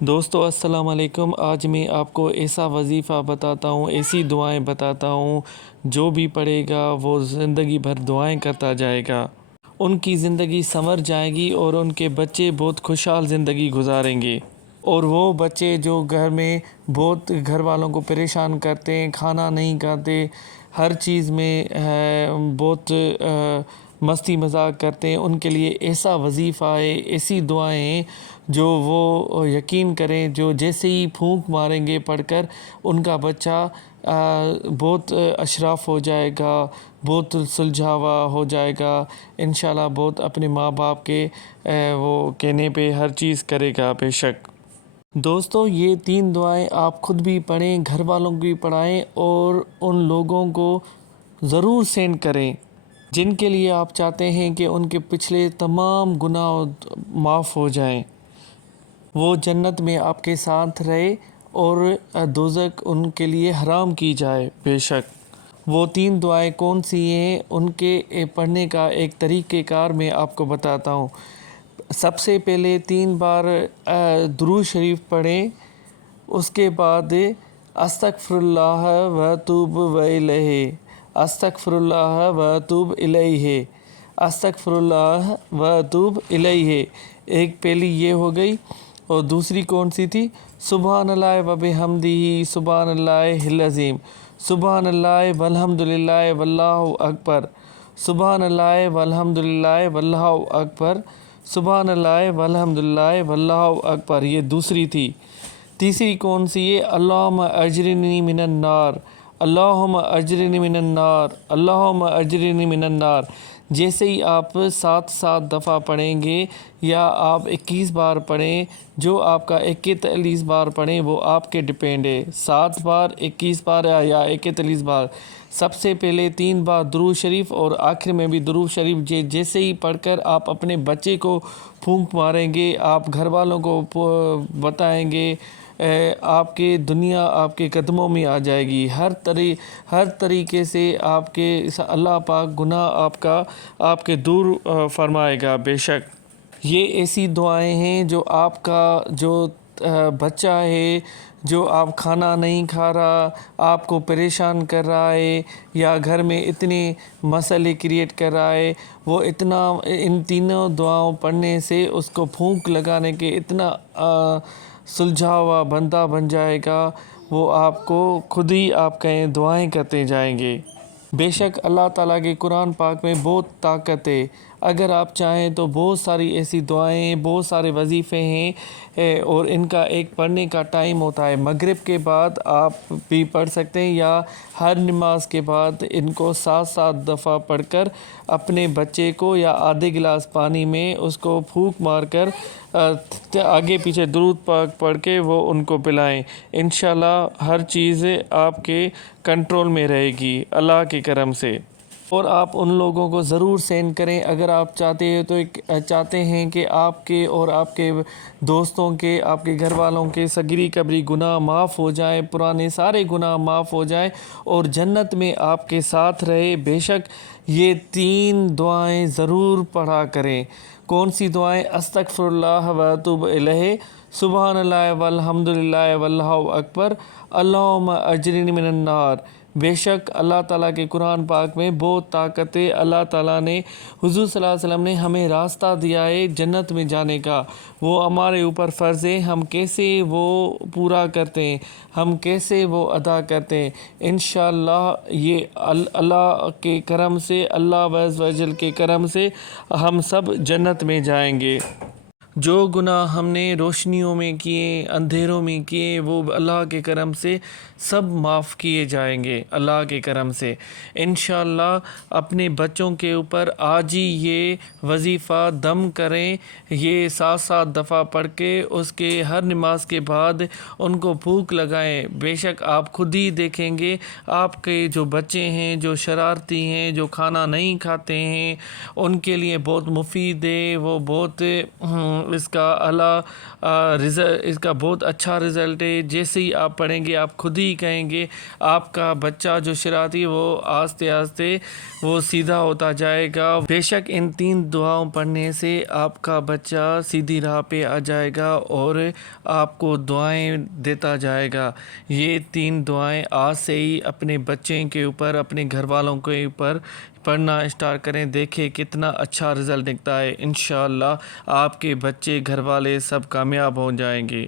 دوستو السلام علیکم۔ آج میں آپ کو ایسا وظیفہ بتاتا ہوں، ایسی دعائیں بتاتا ہوں جو بھی پڑھے گا وہ زندگی بھر دعائیں کرتا جائے گا، ان کی زندگی سنور جائے گی اور ان کے بچے بہت خوشحال زندگی گزاریں گے۔ اور وہ بچے جو گھر میں بہت گھر والوں کو پریشان کرتے ہیں، کھانا نہیں کھاتے، ہر چیز میں بہت مستی مذاق کرتے ہیں، ان کے لیے ایسا وظیفہ ہے، ایسی دعائیں ہیں جو وہ یقین کریں، جو جیسے ہی پھونک ماریں گے پڑھ کر ان کا بچہ بہت اشراف ہو جائے گا، بہت سلجھاوا ہو جائے گا، انشاءاللہ بہت اپنے ماں باپ کے وہ کہنے پہ ہر چیز کرے گا بے شک۔ دوستو یہ 3 دعائیں آپ خود بھی پڑھیں، گھر والوں کو بھی پڑھائیں اور ان لوگوں کو ضرور سینڈ کریں جن کے لیے آپ چاہتے ہیں کہ ان کے پچھلے تمام گناہ معاف ہو جائیں، وہ جنت میں آپ کے ساتھ رہے اور دوزخ ان کے لیے حرام کی جائے بے شک۔ وہ 3 دعائیں کون سی ہیں، ان کے پڑھنے کا ایک طریقہ کار میں آپ کو بتاتا ہوں۔ سب سے پہلے 3 بار درود شریف پڑھیں، اس کے بعد استغفر اللہ و اتوب الیہ، استغفر اللہ و اتوب الیہ، استغفر اللہ و اتوب الیہ۔ ایک پہلی یہ ہو گئی، اور دوسری کون سی تھی؟ سبحان اللہ و بحمدہ سبحان اللہ العظیم، سبحان اللہ والحمد للہ واللہ اکبر، سبحان اللہ والحمد للہ واللہ اکبر، سبحان اللہ والحمد للہ واللہ اکبر، یہ دوسری تھی۔ تیسری کون سی ہے؟ اللہم اجرنی من النار، اللہم اجرنی من النار، اللہم اجرنی من النار۔ جیسے ہی آپ 7 دفعہ پڑھیں گے یا آپ 21 بار پڑھیں، جو آپ کا 41 بار پڑھیں وہ آپ کے ڈیپینڈ ہے، 7 بار، 21 بار یا 41 بار۔ سب سے پہلے 3 بار درود شریف اور آخر میں بھی درود شریف، جیسے ہی پڑھ کر آپ اپنے بچے کو پھونک ماریں گے، آپ گھر والوں کو بتائیں گے، آپ کے دنیا آپ کے قدموں میں آ جائے گی، ہر طریقے سے آپ کے اللہ پاک گناہ آپ کے دور فرمائے گا بے شک۔ یہ ایسی دعائیں ہیں جو آپ کا جو بچہ ہے، جو آپ کھانا نہیں کھا رہا، آپ کو پریشان کر رہا ہے یا گھر میں اتنے مسئلے کریٹ کر رہا ہے، وہ ان تینوں دعاؤں پڑھنے سے اس کو پھونک لگانے کے اتنا سلجھا ہوا بندہ بن جائے گا، وہ آپ کو خود ہی آپ کہیں دعائیں کرتے جائیں گے۔ بے شک اللہ تعالیٰ کے قرآن پاک میں بہت طاقت ہے، اگر آپ چاہیں تو بہت ساری ایسی دعائیں، بہت سارے وظیفے ہیں، اور ان کا ایک پڑھنے کا ٹائم ہوتا ہے، مغرب کے بعد آپ بھی پڑھ سکتے ہیں یا ہر نماز کے بعد ان کو 7 دفعہ پڑھ کر اپنے بچے کو یا آدھے گلاس پانی میں اس کو پھونک مار کر آگے پیچھے درود پاک پڑھ کے وہ ان کو پلائیں، انشاءاللہ ہر چیز آپ کے کنٹرول میں رہے گی اللہ کے کرم سے۔ اور آپ ان لوگوں کو ضرور سینڈ کریں اگر آپ چاہتے ہیں کہ آپ کے اور آپ کے دوستوں کے، آپ کے گھر والوں کے صغیری کبری گناہ معاف ہو جائیں، پرانے سارے گناہ معاف ہو جائیں اور جنت میں آپ کے ساتھ رہے بے شک۔ یہ 3 دعائیں ضرور پڑھا کریں۔ کون سی دعائیں؟ استغفر اللہ و اتوب الیہ، سبحان اللہ والحمد للہ واللہ اکبر، اللہم اجرنی من النار۔ بے شک اللہ تعالیٰ کے قرآن پاک میں بہت طاقت ہے، اللہ تعالیٰ نے حضور صلی اللہ علیہ وسلم نے ہمیں راستہ دیا ہے جنت میں جانے کا، وہ ہمارے اوپر فرض ہے، ہم کیسے وہ پورا کرتے ہیں، ہم کیسے وہ ادا کرتے ہیں، انشاءاللہ یہ اللہ کے کرم سے، اللہ عز و جل کے کرم سے ہم سب جنت میں جائیں گے۔ جو گناہ ہم نے روشنیوں میں کیے، اندھیروں میں کیے، وہ اللہ کے کرم سے سب معاف کیے جائیں گے اللہ کے کرم سے۔ انشاءاللہ اپنے بچوں کے اوپر آج ہی یہ وظیفہ دم کریں، یہ 7 دفعہ پڑھ کے اس کے ہر نماز کے بعد ان کو پھونک لگائیں، بے شک آپ خود ہی دیکھیں گے آپ کے جو بچے ہیں، جو شرارتی ہیں، جو کھانا نہیں کھاتے ہیں، ان کے لیے بہت مفید ہے، وہ بہت اس کا اس کا بہت اچھا رزلٹ ہے۔ جیسے ہی آپ پڑھیں گے آپ خود ہی کہیں گے آپ کا بچہ جو شرارتی وہ آہستہ آہستہ وہ سیدھا ہوتا جائے گا۔ بے شک ان 3 دعاؤں پڑھنے سے آپ کا بچہ سیدھی راہ پہ آ جائے گا اور آپ کو دعائیں دیتا جائے گا۔ یہ 3 دعائیں آج سے ہی اپنے بچے کے اوپر، اپنے گھر والوں کے اوپر پڑھنا اسٹارٹ کریں، دیکھیں کتنا اچھا رزلٹ نکلتا ہے۔ انشاءاللہ آپ کے بچے، گھر والے سب کامیاب ہو جائیں گے۔